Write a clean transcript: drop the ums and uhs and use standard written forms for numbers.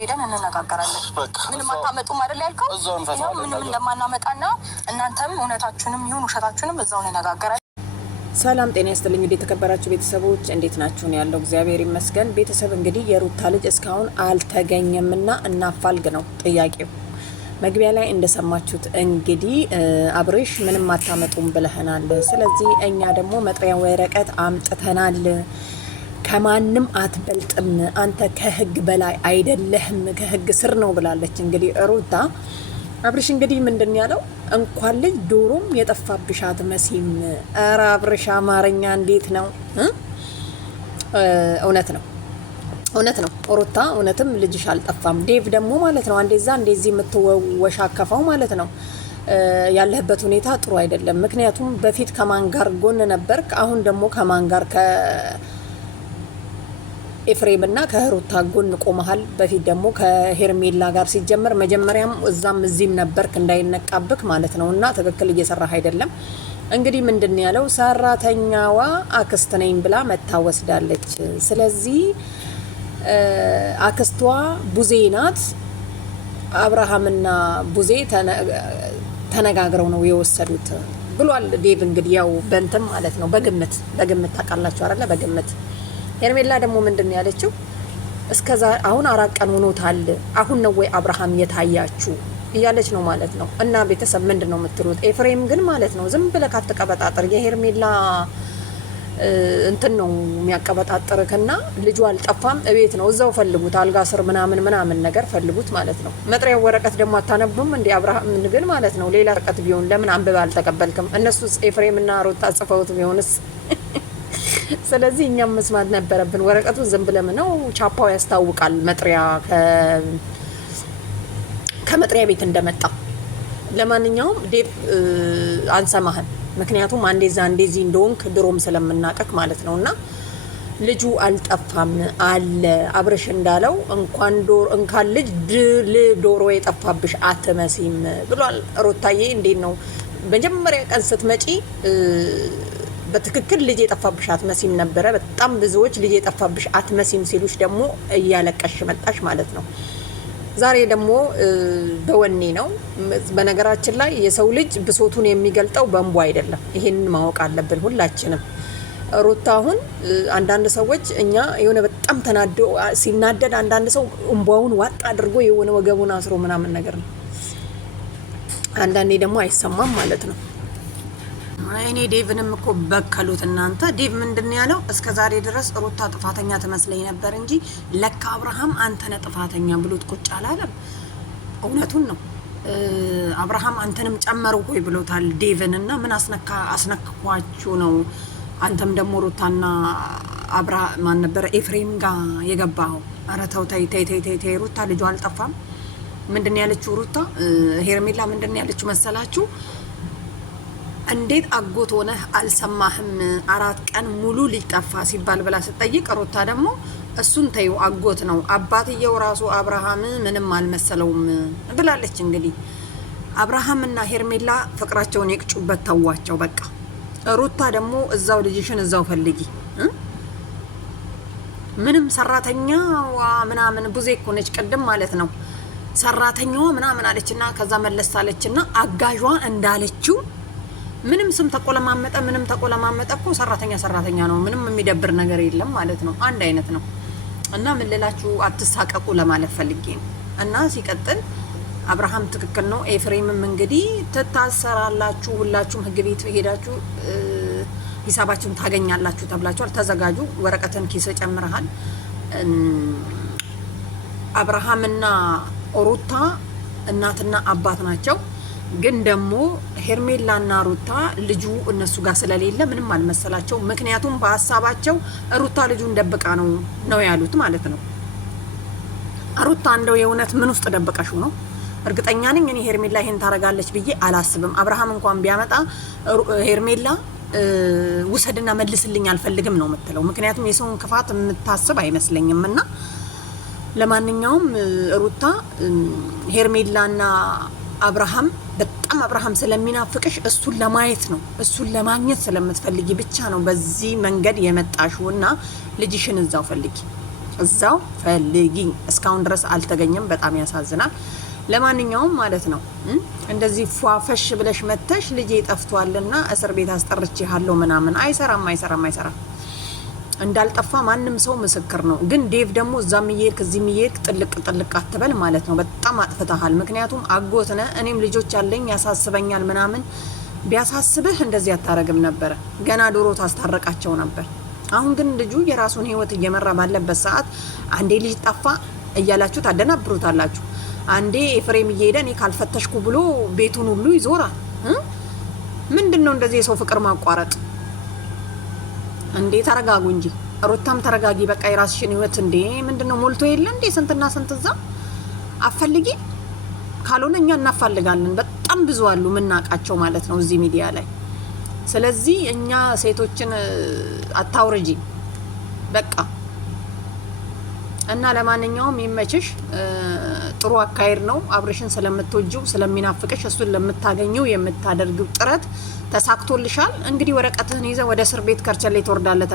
ሄደን እንነጋገራለን። ምንም አታመጡም አይደል ያልከው? ያው ምንም እንደማናመጣና እናንተም እውነታችሁንም ይሁን ውሸታችሁንም እዛው እንነጋገራለን። ሰላም ጤና ይስጥልኝ። እንዴት ተከበራችሁ ቤተሰቦች እንዴት ናችሁ? ያለው እግዚአብሔር ይመስገን። ቤተሰብ እንግዲህ የሩታ ልጅ እስካሁን አልተገኘምና እናፋልግ ነው ጥያቄው። መግቢያ ላይ እንደሰማችሁት እንግዲህ አብሬሽ ምንም አታመጡም ብለህናል። ስለዚህ እኛ ደግሞ መጥሪያ ወረቀት አምጥተናል። ከማንም አትበልጥም፣ አንተ ከህግ በላይ አይደለህም፣ ከህግ ስር ነው ብላለች። እንግዲህ ሩታ አብርሽ እንግዲህ ምንድን ያለው እንኳን ልጅ ዶሮም የጠፋብሽ አትመሲም። ኧረ አብርሽ አማርኛ እንዴት ነው? እውነት ነው ሩታ፣ እውነትም ልጅሽ አልጠፋም። ዴቭ ደግሞ ማለት ነው አንዴዛ እንደዚህ የምትወሻከፈው ማለት ነው። ያለህበት ሁኔታ ጥሩ አይደለም። ምክንያቱም በፊት ከማን ጋር ጎን ነበርክ፣ አሁን ደግሞ ከማን ጋር ኤፍሬም እና ከሩታ ጎን ቆመሃል። በፊት ደግሞ ከሄርሜላ ጋር ሲጀመር መጀመሪያም እዛም እዚህም ነበርክ እንዳይነቃብክ ማለት ነው። እና ትክክል እየሰራህ አይደለም። እንግዲህ ምንድን ያለው ሰራተኛዋ አክስት ነኝ ብላ መታ ወስዳለች። ስለዚህ አክስቷ ቡዜ ናት። አብርሃምና ቡዜ ተነጋግረው ነው የወሰዱት ብሏል ዴቭ። እንግዲህ ያው በእንትን ማለት ነው በግምት ታውቃላችሁ አይደለ? በግምት ሄርሜላ ደግሞ ምንድን ያለችው እስከዛ አሁን 4 ቀን ሆኖታል፣ አሁን ነው ወይ አብርሃም የታያችሁ እያለች ነው ማለት ነው። እና ቤተሰብ ምንድን ነው የምትሉት? ኤፍሬም ግን ማለት ነው ዝም ብለህ ካትቀበጣጥር የሄርሜላ እንትን ነው የሚያቀበጣጥርክና ልጁ አልጠፋም፣ እቤት ነው እዛው ፈልጉት፣ አልጋ ስር ምናምን ነገር ፈልጉት ማለት ነው። መጥሪያ ወረቀት ደግሞ አታነቡም እንዴ? አብርሃም ግን ማለት ነው ሌላ ወረቀት ቢሆን ለምን አንብባ አልተቀበልክም? እነሱ ኤፍሬምና ሩታ ጽፈውት ቢሆንስ? ስለዚህ እኛም መስማት ነበረብን። ወረቀቱ ዝም ብለም ነው ቻፓው ያስታውቃል። መጥሪያ ከመጥሪያ ቤት እንደመጣ። ለማንኛውም ዴቭ አንሰማህን፣ ምክንያቱም እንደዚህ እንደሆንክ ድሮም ስለምናቀክ ማለት ነውና ልጁ አልጠፋም አለ አብርሽ እንዳለው እንኳን ልጅ ዶሮ የጠፋብሽ አትመሲም ብሏል። ሩታዬ እንዴት ነው መጀመሪያ ቀን ስትመጪ በትክክል ልጅ የጠፋብሽ አትመሲም ነበረ። በጣም ብዙዎች ልጅ የጠፋብሽ አትመሲም ሲሉሽ ደግሞ እያለቀሽ መጣሽ ማለት ነው። ዛሬ ደግሞ በወኔ ነው። በነገራችን ላይ የሰው ልጅ ብሶቱን የሚገልጠው በእንቧ አይደለም። ይሄንን ማወቅ አለብን ሁላችንም። ሩታ አሁን አንዳንድ ሰዎች እኛ የሆነ በጣም ተናዶ ሲናደድ አንዳንድ ሰው እንቧውን ዋጥ አድርጎ የሆነ ወገቡን አስሮ ምናምን ነገር ነው። አንዳንዴ ደግሞ አይሰማም ማለት ነው። እኔ ዴቭንም እኮ በከሉት እናንተ። ዴቭ ምንድን ያለው እስከ ዛሬ ድረስ ሩታ ጥፋተኛ ትመስለኝ ነበር እንጂ ለካ አብርሃም አንተ ነህ ጥፋተኛ ብሎት ቁጭ አላለም። እውነቱን ነው። አብርሃም አንተንም ጨመሩ ሆይ ብሎታል ዴቭን። እና ምን አስነክኳችሁ ነው አንተም ደግሞ ሩታና ማን ነበረ ኤፍሬም ጋር የገባኸው? ኧረ ተው ተይ ሩታ ልጇ አልጠፋም። ምንድን ያለችው ሩታ ሄርሜላ ምንድን ያለችው መሰላችሁ? እንዴት አጎት ሆነህ አልሰማህም? 4 ቀን ሙሉ ልጅ ጠፋ ሲባል ብላ ስትጠይቅ ሩታ ደግሞ እሱን ተይው አጎት ነው፣ አባትየው ራሱ አብርሃም ምንም አልመሰለውም ብላለች። እንግዲህ አብርሃምና ሄርሜላ ፍቅራቸውን የቅጩበት ተዋቸው በቃ። ሩታ ደግሞ እዛው ልጅሽን እዛው ፈልጊ። ምንም ሰራተኛዋ ምናምን ቡዜ እኮ ነች ቅድም ማለት ነው። ሰራተኛዋ ምናምን አለችና ከዛ መለሳለችና አጋዧ እንዳለችው ምንም ስም ተቆለማመጠ እኮ ሰራተኛ ነው። ምንም የሚደብር ነገር የለም ማለት ነው። አንድ አይነት ነው። እና ምን ልላችሁ አትሳቀቁ ለማለት ፈልጌ ነው። እና ሲቀጥል አብርሃም ትክክል ነው። ኤፍሬምም እንግዲህ ትታሰራላችሁ፣ ሁላችሁም ህግ ቤት ሄዳችሁ ሂሳባችሁን ታገኛላችሁ ተብላችኋል። ተዘጋጁ። ወረቀትን ኪስ ጨምረሃል። አብርሃምና ሩታ እናትና አባት ናቸው። ግን ደግሞ ሄርሜላና ሩታ ልጁ እነሱ ጋር ስለሌለ ምንም አልመሰላቸው። ምክንያቱም በሀሳባቸው ሩታ ልጁን ደብቃ ነው ያሉት ማለት ነው። ሩታ እንደው የእውነት ምን ውስጥ ደብቀሽው ነው? እርግጠኛ ነኝ እኔ ሄርሜላ ይሄን ታረጋለች ብዬ አላስብም። አብርሃም እንኳን ቢያመጣ ሄርሜላ ውሰድና መልስልኝ አልፈልግም ነው የምትለው። ምክንያቱም የሰውን ክፋት የምታስብ አይመስለኝም። እና ለማንኛውም ሩታ ሄርሜላና አብርሃም በጣም አብርሃም ስለሚናፍቅሽ እሱን ለማየት ነው፣ እሱን ለማግኘት ስለምትፈልጊ ብቻ ነው በዚህ መንገድ የመጣሽውና ልጅሽን እዛው ፈልጊ። እዛው ፈልጊ። እስካሁን ድረስ አልተገኘም። በጣም ያሳዝናል። ለማንኛውም ማለት ነው እንደዚህ ፏፈሽ ብለሽ መተሽ ልጄ ጠፍቷልና እስር ቤት አስጠርቼሃለሁ ምናምን አይሰራም። እንዳልጠፋ ማንም ሰው ምስክር ነው። ግን ዴቭ ደግሞ እዛም ይሄድክ እዚህም ይሄድክ ጥልቅ አትበል ማለት ነው። በጣም አጥፍተሃል። ምክንያቱም አጎት ነህ፣ እኔም ልጆች አለኝ ያሳስበኛል ምናምን። ቢያሳስብህ እንደዚህ አታረግም ነበር። ገና ዶሮ ታስታረቃቸው ነበር። አሁን ግን ልጁ የራሱን ህይወት እየመራ ባለበት ሰዓት አንዴ ልጅ ጠፋ እያላችሁ ታደናብሩታላችሁ። አንዴ ኤፍሬም እየሄደ እኔ ካልፈተሽኩ ብሎ ቤቱን ሁሉ ይዞራል። ምንድነው እንደዚህ የሰው ፍቅር ማቋረጥ እንዴ? ተረጋጉ እንጂ ሩታም ተረጋጊ። በቃ የራስሽን ህይወት እንዴ ምንድነው ሞልቶ የለ እንዴ? ስንትና ስንት እዛ አፈልጊ። ካልሆነ እኛ እናፋልጋለን። በጣም ብዙ አሉ ምናቃቸው ማለት ነው እዚህ ሚዲያ ላይ። ስለዚህ እኛ ሴቶችን አታውርጂ በቃ። እና ለማንኛውም ይመችሽ። ጥሩ አካሄድ ነው። አብርሽን ስለምትወጂው ስለሚናፍቅሽ እሱን ለምታገኘው የምታደርጊው ጥረት ተሳክቶልሻል። እንግዲህ ወረቀትህን ይዘህ ወደ እስር ቤት ከርቸሌ ትወርዳለህ።